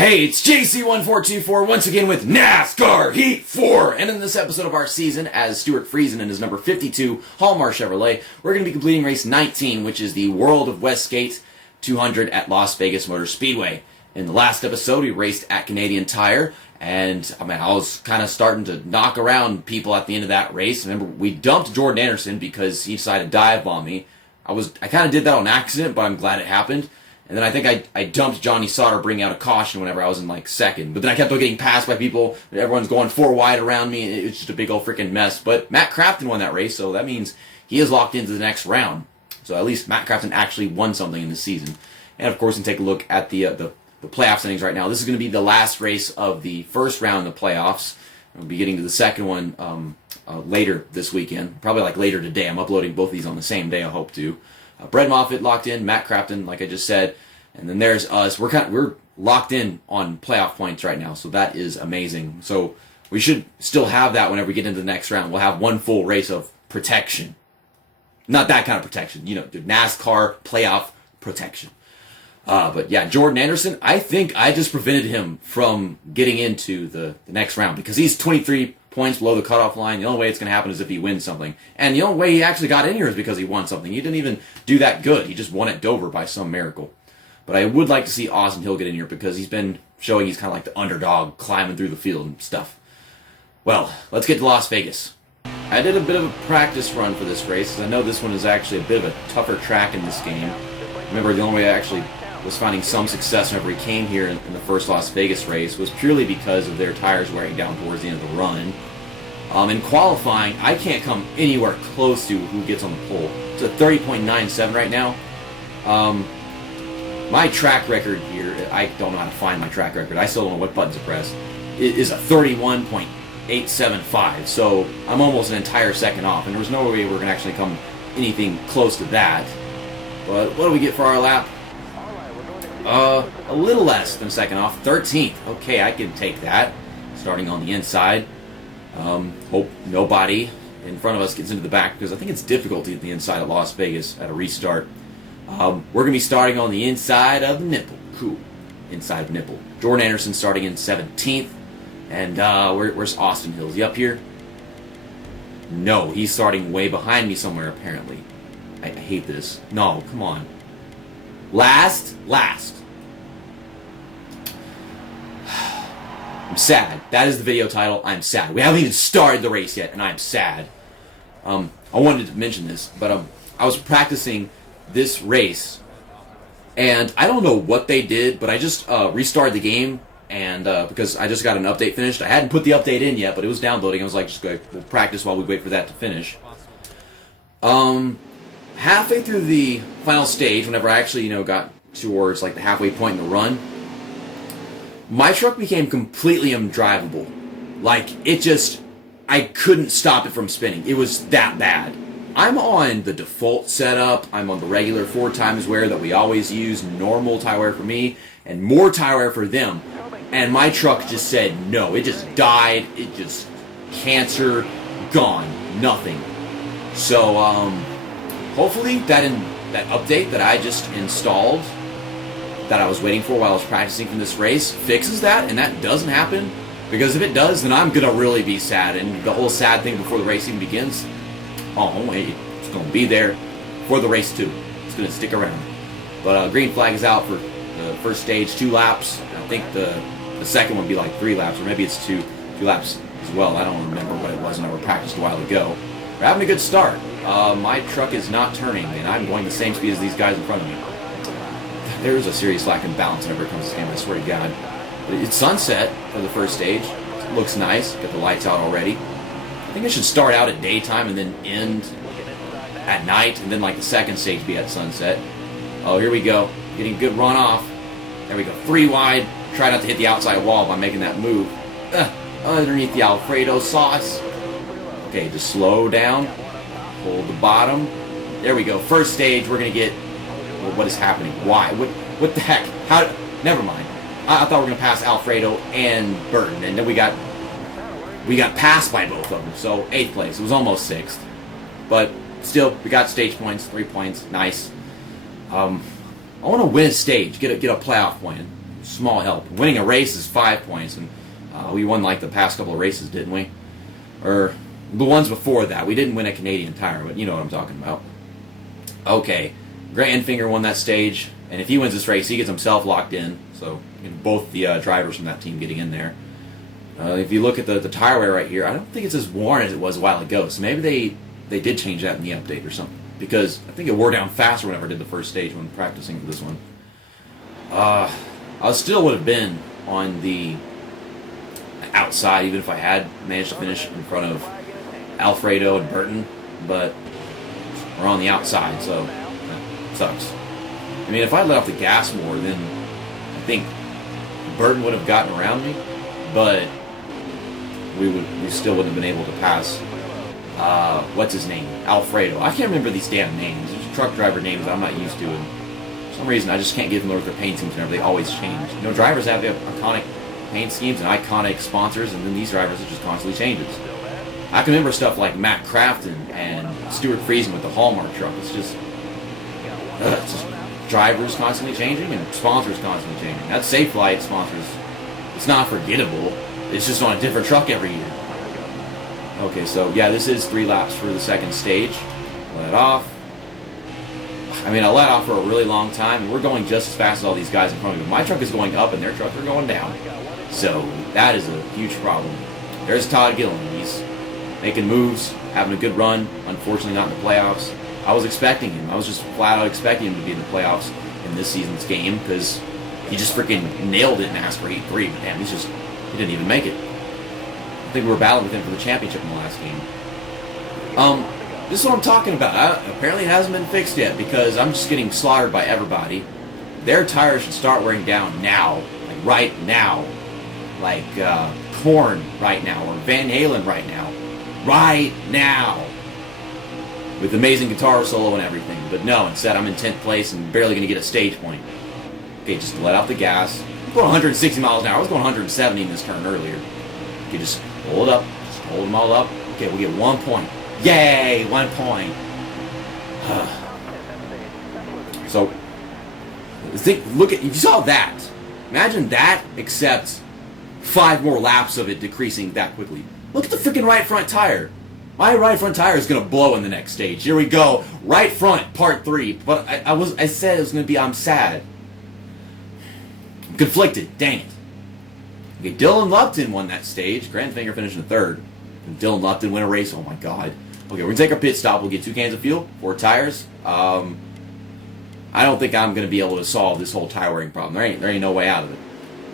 Hey, it's JC1424 once again with NASCAR Heat 4. And in this episode of our season, as Stewart Friesen in his number 52 Hallmark Chevrolet, we're going to be completing race 19, which is the World of Westgate 200 at Las Vegas Motor Speedway. In the last episode, we raced at Canadian Tire, and I was kind of starting to knock around people at the end of that race. Remember, we dumped Jordan Anderson because he decided to dive bomb me. I kind of did that on accident, but I'm glad it happened. And then I think I dumped Johnny Sauter, bringing out a caution whenever I was in like second. But then I kept on getting passed by people. Everyone's going 4 wide around me. It was just a big old freaking mess. But Matt Crafton won that race, so that means he is locked into the next round. So at least Matt Crafton actually won something in this season. And of course, we can take a look at the playoff standings right now. This is going to be the last race of the first round of the playoffs. We'll be getting to the second one later this weekend. Probably like later today. I'm uploading both of these on the same day, I hope to. Brett Moffitt locked in, Matt Crafton, like I just said, and then there's us. We're locked in on playoff points right now, so that is amazing. So we should still have that whenever we get into the next round. We'll have one full race of protection. Not that kind of protection, NASCAR playoff protection. But yeah, Jordan Anderson, I think I just prevented him from getting into the next round because he's 23 points below the cutoff line. The only way it's going to happen is if he wins something. And the only way he actually got in here is because he won something. He didn't even do that good. He just won at Dover by some miracle. But I would like to see Austin Hill get in here because he's been showing he's kind of like the underdog climbing through the field and stuff. Well, let's get to Las Vegas. I did a bit of a practice run for this race because I know this one is actually a bit of a tougher track in this game. Remember, the only way I actually was finding some success whenever he came here in the first Las Vegas race was purely because of their tires wearing down towards the end of the run. In qualifying, I can't come anywhere close to who gets on the pole. It's a 30.97 right now. My track record here, I don't know how to find my track record. I still don't know what button to press. It is a 31.875, so I'm almost an entire second off, and there's no way we're going to actually come anything close to that. But what do we get for our lap? A little less than a second off, 13th. Okay, I can take that. Starting on the inside. Hope nobody in front of us gets into the back because I think it's difficult to get the inside of Las Vegas at a restart. We're going to be starting on the inside of the nipple. Cool. Inside of nipple. Jordan Anderson starting in 17th. And where's Austin Hill? Is he up here? No, he's starting way behind me somewhere apparently. I hate this. No, come on. Last. I'm sad. That is the video title. I'm sad. We haven't even started the race yet, and I'm sad. I wanted to mention this, but I was practicing this race, and I don't know what they did, but I just restarted the game, and because I just got an update finished. I hadn't put the update in yet, but it was downloading. I was like, just go, we'll practice while we wait for that to finish. Halfway through the final stage, whenever I actually, got towards like the halfway point in the run, my truck became completely undrivable. Like, I couldn't stop it from spinning. It was that bad. I'm on the default setup. I'm on the regular 4 times wear that we always use, normal tire wear for me, and more tire wear for them. And my truck just said no. It just died. It just, cancer, gone, nothing. So, hopefully that update that I just installed, that I was waiting for while I was practicing from this race, fixes that, and that doesn't happen. Because if it does, then I'm going to really be sad. And the whole sad thing before the race even begins, it's going to be there for the race too. It's going to stick around. But green flag is out for the first stage, 2 laps. I think the second one would be like 3 laps, or maybe it's two laps as well. I don't remember what it was when I practiced a while ago. We're having a good start. My truck is not turning, and I'm going the same speed as these guys in front of me. There is a serious lack of balance whenever it comes to this game, I swear to God. But it's sunset for the first stage. It looks nice. Got the lights out already. I think it should start out at daytime and then end at night, and then like the second stage be at sunset. Oh, here we go. Getting a good run off. There we go. 3 wide. Try not to hit the outside wall by making that move. Underneath the Alfredo sauce. Okay, just slow down. Hold the bottom. There we go. First stage, we're going to get... Well, what is happening? Why? What the heck? How? Never mind. I thought we were going to pass Alfredo and Burton, and then we got passed by both of them. So 8th place. It was almost 6th. But still, we got stage points, 3 points. Nice. I want to win a stage, get a playoff win. small help. Winning a race is 5 points, and we won like the past couple of races, didn't we? Or the ones before that. We didn't win a Canadian Tire, but you know what I'm talking about. Okay, Grant Enfinger won that stage, and if he wins this race, he gets himself locked in. So both the drivers from that team getting in there. If you look at the tire wear right here, I don't think it's as worn as it was a while ago. So maybe they did change that in the update or something. Because I think it wore down faster whenever I did the first stage when practicing for this one. I still would have been on the outside even if I had managed to finish in front of Alfredo and Burton. But we're on the outside, so that sucks. I mean, if I let off the gas more, then I think Burton would have gotten around me, but we still wouldn't have been able to pass. What's his name? Alfredo. I can't remember these damn names. There's truck driver names that I'm not used to, and for some reason I just can't get familiar with their paint schemes whenever they always change. You know, drivers have iconic paint schemes and iconic sponsors, and then these drivers, it just constantly changes. I can remember stuff like Matt Crafton and Stewart Friesen with the Hallmark truck. It's just drivers constantly changing and sponsors constantly changing. That Safe Flight sponsors, it's not forgettable. It's just on a different truck every year. Okay, so yeah, this is 3 laps for the second stage. Let off. I mean, I let off for a really long time, and we're going just as fast as all these guys in front of me. My truck is going up, and their trucks are going down. So that is a huge problem. There's Todd Gillen. He's making moves, having a good run. Unfortunately, not in the playoffs. I was expecting him. I was just flat out expecting him to be in the playoffs in this season's game because he just freaking nailed it in NASCAR 8-3. But damn, he didn't even make it. I think we were battling with him for the championship in the last game. This is what I'm talking about. Apparently it hasn't been fixed yet because I'm just getting slaughtered by everybody. Their tires should start wearing down now. Like right now. Like Korn right now. Or Van Halen right now. Right now. With amazing guitar solo and everything. But no, instead I'm in 10th place and barely going to get a stage point. Okay, just let out the gas. I'm going 160 miles an hour. I was going 170 in this turn earlier. Okay, just hold it up. Just hold them all up. Okay, we'll get 1 point. Yay! 1 point. So, look at, you saw that. Imagine that, except 5 more laps of it decreasing that quickly. Look at the freaking right front tire. My right front tire is going to blow in the next stage. Here we go. Right front, part 3. But I said it was going to be, I'm sad. I'm conflicted. Dang it. Okay, Dylan Lupton won that stage. Grant Finger finished in 3rd. And Dylan Lupton win a race. Oh my god. Okay, we're going to take our pit stop. We'll get 2 cans of fuel, 4 tires. I don't think I'm going to be able to solve this whole tire wearing problem. There ain't no way out of it.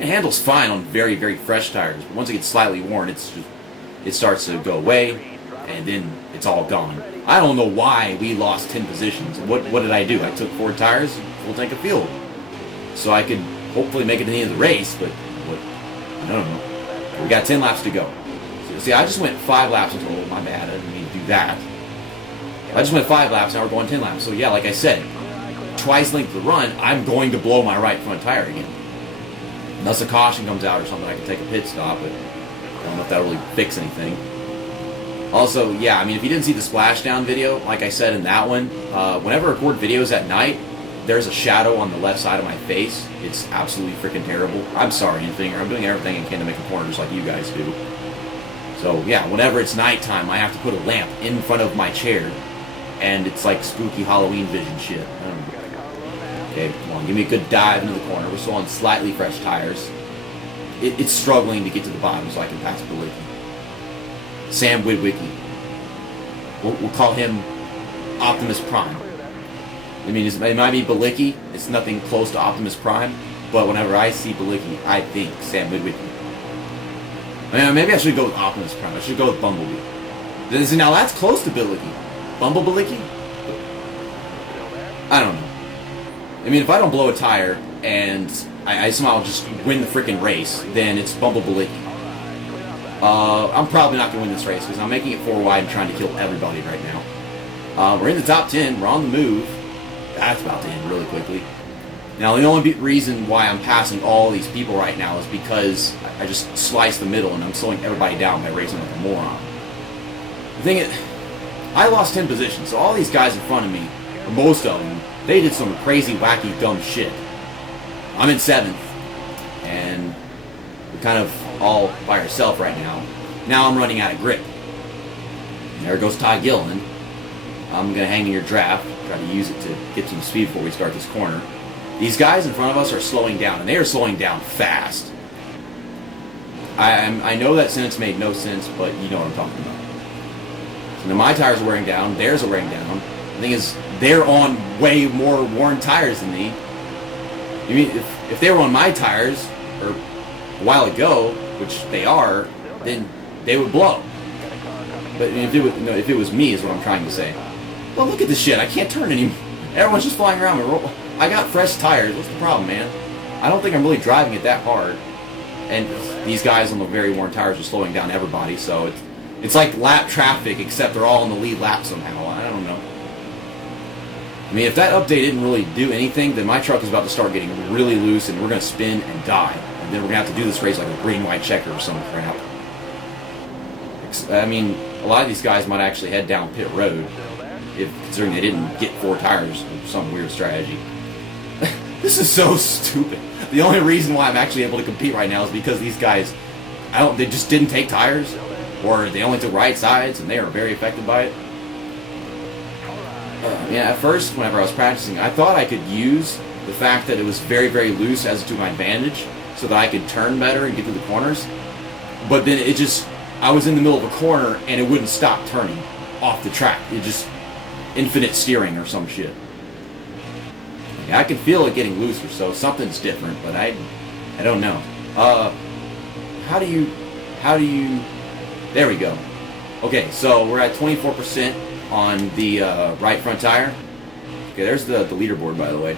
It handles fine on very, very fresh tires. But once it gets slightly worn, it starts to go away. And then it's all gone. I don't know why we lost 10 positions. What did I do? I took 4 tires, full tank of fuel. So I could hopefully make it to the end of the race, but I don't know. We got 10 laps to go. So, see, I just went 5 laps in total. My bad, I didn't mean to do that. I just went 5 laps, now we're going 10 laps. So yeah, like I said, twice length of the run, I'm going to blow my right front tire again. Unless a caution comes out or something, I can take a pit stop, but I don't know if that'll really fix anything. Also, yeah, I mean, if you didn't see the splashdown video, like I said in that one, whenever I record videos at night, there's a shadow on the left side of my face. It's absolutely freaking terrible. I'm sorry, Infinger. I'm doing everything I can to make a corner just like you guys do. So, yeah, whenever it's nighttime, I have to put a lamp in front of my chair, and it's like spooky Halloween vision shit. I don't know. Okay, come on, give me a good dive into the corner. We're still on slightly fresh tires. It's struggling to get to the bottom so I can pass Bilicki. Sam Witwicky. We'll call him Optimus Prime. I mean, it might be Bilicki. It's nothing close to Optimus Prime. But whenever I see Bilicki, I think Sam Witwicky. I mean, maybe I should go with Optimus Prime. I should go with Bumblebee. Now that's close to Bilicki. Bilicki? I don't know. I mean, if I don't blow a tire and I somehow just win the freaking race, then it's Bilicki. I'm probably not going to win this race because I'm making it 4 wide and trying to kill everybody right now. We're in the top 10. We're on the move. That's about to end really quickly. Now, the only reason why I'm passing all these people right now is because I just sliced the middle and I'm slowing everybody down by racing like a moron. The thing is, I lost 10 positions, so all these guys in front of me, or most of them, they did some crazy, wacky, dumb shit. I'm in 7th. and we're kind of all by ourselves right now. Now I'm running out of grip. And there goes Todd Gilliland. I'm going to hang in your draft, try to use it to get some speed before we start this corner. These guys in front of us are slowing down, and they are slowing down fast. I know that sentence made no sense, but you know what I'm talking about. So now my tires are wearing down, theirs are wearing down. The thing is, they're on way more worn tires than me. You mean if they were on my tires or a while ago, which they are, then they would blow. But if it was me, is what I'm trying to say. Well, look at this shit. I can't turn anymore. Everyone's just flying around me. I got fresh tires. What's the problem, man? I don't think I'm really driving it that hard. And these guys on the very worn tires are slowing down everybody, so it's like lap traffic, except they're all on the lead lap somehow. I don't know. I mean, if that update didn't really do anything, then my truck is about to start getting really loose, and we're going to spin and die. And then we're going to have to do this race like a green-white checker or some crap. I mean, a lot of these guys might actually head down pit road, considering they didn't get 4 tires or some weird strategy. This is so stupid. The only reason why I'm actually able to compete right now is because these guys, they just didn't take tires, or they only took right sides, and they are very affected by it. Yeah, at first, whenever I was practicing, I thought I could use the fact that it was very, very loose as to my advantage, so that I could turn better and get through the corners. But then I was in the middle of a corner, and it wouldn't stop turning off the track. It just infinite steering or some shit. Yeah, I can feel it getting looser, so something's different, but I don't know. How do you, there we go. Okay, so we're at 24% on the right front tire. Okay, there's the leaderboard, by the way.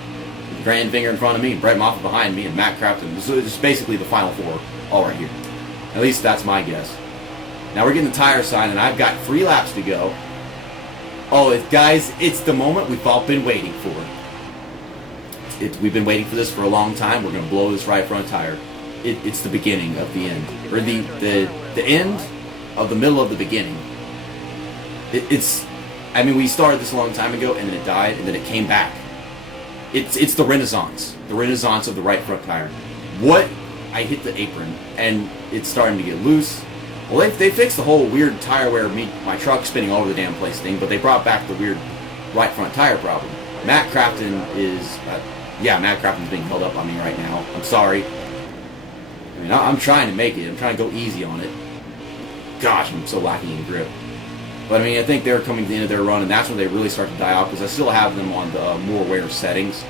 Grant Enfinger in front of me, Brett Moffitt behind me, and Matt Crafton. So it's basically the final 4, all right here. At least that's my guess. Now we're getting the tire sign, and I've got 3 laps to go. Oh, guys, it's the moment we've all been waiting for. We've been waiting for this for a long time. We're going to blow this right front tire. It's the beginning of the end. Or the end of the middle of the beginning. I mean, we started this a long time ago, and then it died, and then it came back. It's the renaissance. The renaissance of the right front tire. I hit the apron, and it's starting to get loose. Well, they fixed the whole weird tire wear, my truck spinning all over the damn place thing, but they brought back the weird right front tire problem. Matt Crafton is... Matt Crafton's being held up on me right now. I'm sorry. I mean, I'm trying to make it. I'm trying to go easy on it. Gosh, I'm so lacking in grip. But I mean, I think they're coming to the end of their run, and that's when they really start to die off, because I still have them on the more wear settings.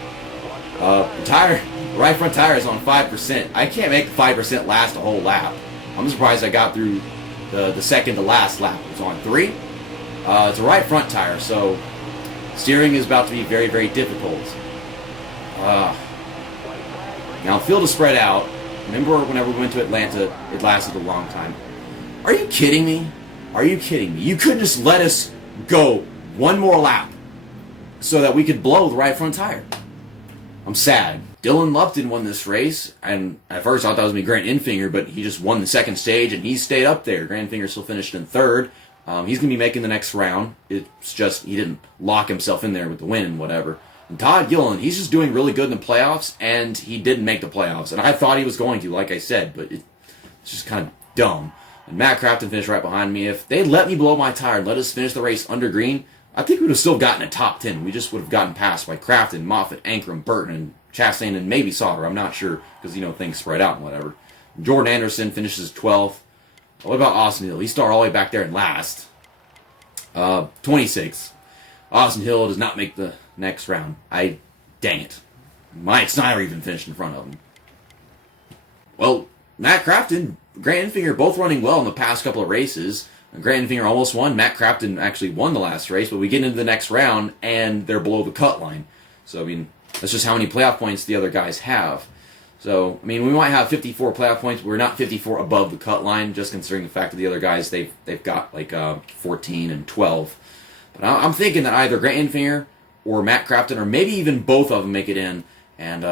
The right front tire is on 5%. I can't make the 5% last a whole lap. I'm surprised I got through the second to last lap. It's on 3. It's a right front tire, so steering is about to be very, very difficult. Now, field is spread out. Remember whenever we went to Atlanta, it lasted a long time. Are you kidding me? Are you kidding me? You couldn't just let us go one more lap so that we could blow the right front tire. I'm sad. Dylan Lupton won this race, and at first I thought it was going to be Grant Enfinger, but he just won the second stage, and he stayed up there. Grant Enfinger still finished in 3rd. He's going to be making the next round. It's just he didn't lock himself in there with the win and whatever. And Todd Gilliland, he's just doing really good in the playoffs, and he didn't make the playoffs. And I thought he was going to, like I said, but it's just kind of dumb. And Matt Crafton finished right behind me. If they'd let me blow my tire and let us finish the race under green, I think we would have still gotten a top 10. We just would have gotten passed by Crafton, Moffitt, Ankrum, Burton, and Chastain, and maybe Sauter. I'm not sure, because, things spread out and whatever. Jordan Anderson finishes 12th. What about Austin Hill? He started all the way back there in last. 26th. Austin Hill does not make the next round. Dang it. Mike Snyder even finished in front of him. Well, Matt Crafton, Grant Enfinger both running well in the past couple of races. Grant Enfinger almost won. Matt Crafton actually won the last race, but we get into the next round, and they're below the cut line. So, I mean, that's just how many playoff points the other guys have. So, I mean, we might have 54 playoff points, but we're not 54 above the cut line, just considering the fact that the other guys, they've got like 14 and 12. But I'm thinking that either Grant Enfinger or Matt Crafton, or maybe even both of them make it in, and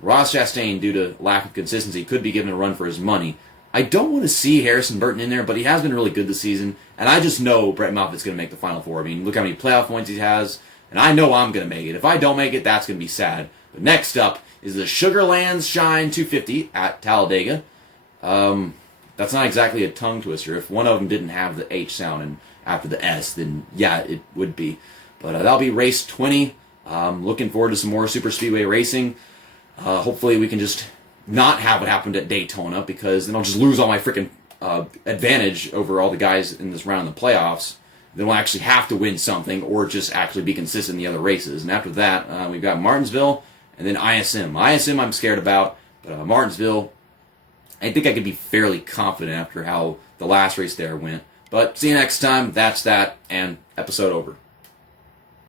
Ross Chastain, due to lack of consistency, could be given a run for his money. I don't want to see Harrison Burton in there, but he has been really good this season, and I just know Brett Moffitt's going to make the Final Four. I mean, look how many playoff points he has, and I know I'm going to make it. If I don't make it, that's going to be sad. But next up is the Sugarlands Shine 250 at Talladega. That's not exactly a tongue twister. If one of them didn't have the H sound and after the S, then yeah, it would be. But that'll be race 20. Looking forward to some more super speedway racing. Hopefully we can just not have what happened at Daytona, because then I'll just lose all my freaking advantage over all the guys in this round of the playoffs. Then we'll actually have to win something or just actually be consistent in the other races. And after that, we've got Martinsville and then ISM. ISM I'm scared about, but Martinsville, I think I could be fairly confident after how the last race there went. But see you next time. That's that, and episode over.